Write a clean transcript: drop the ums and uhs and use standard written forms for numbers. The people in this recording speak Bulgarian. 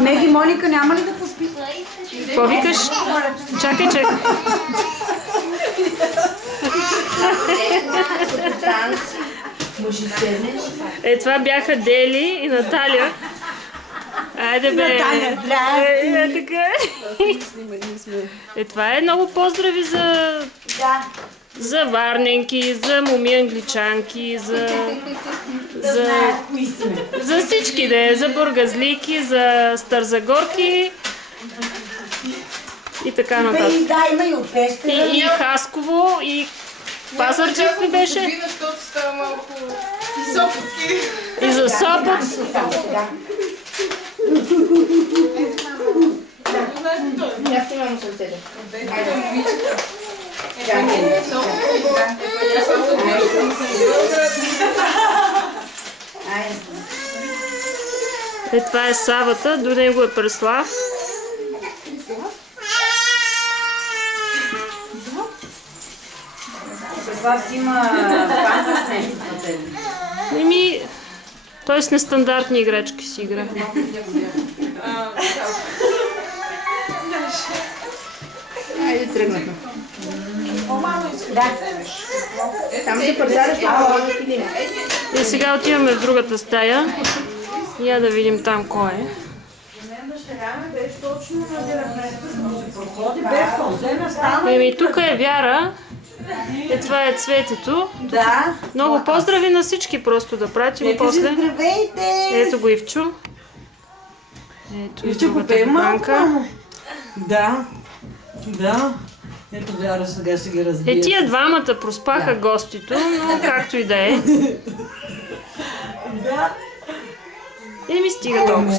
Меги, Моника, няма ли да поспи? Какво викаш? Чакай. Това бяха Дели и Наталия. Айде бе! Наталия, здрасти! Това е много поздрави за варненки, за моми англичанки, за всички, за бургазлики, за старзагорки и така нататък. Да, има и от Пещера. И Хасково, и Пазарджик ли беше? Защото става малко и Сопотки. И за Сопот. Я снимам съседа. Това е Савата, до него е Преслав. Преслав си има пампа с нещо. Той с нестандартни играчки си игра. Айде тръгнахме. Да. Там се пазараш, И сега отиваме в другата стая. Я да видим там кой е. Тук е Вяра. Това е Цветето. Да. Много поздрави на всички просто да пратим после. Здравейте! Ето го Ивчо. Ето и другата банка. Да. Ето Вяра сега ще ги разбие. Тия двамата проспаха гостито, но както и да е. Да. Ми стига толкова.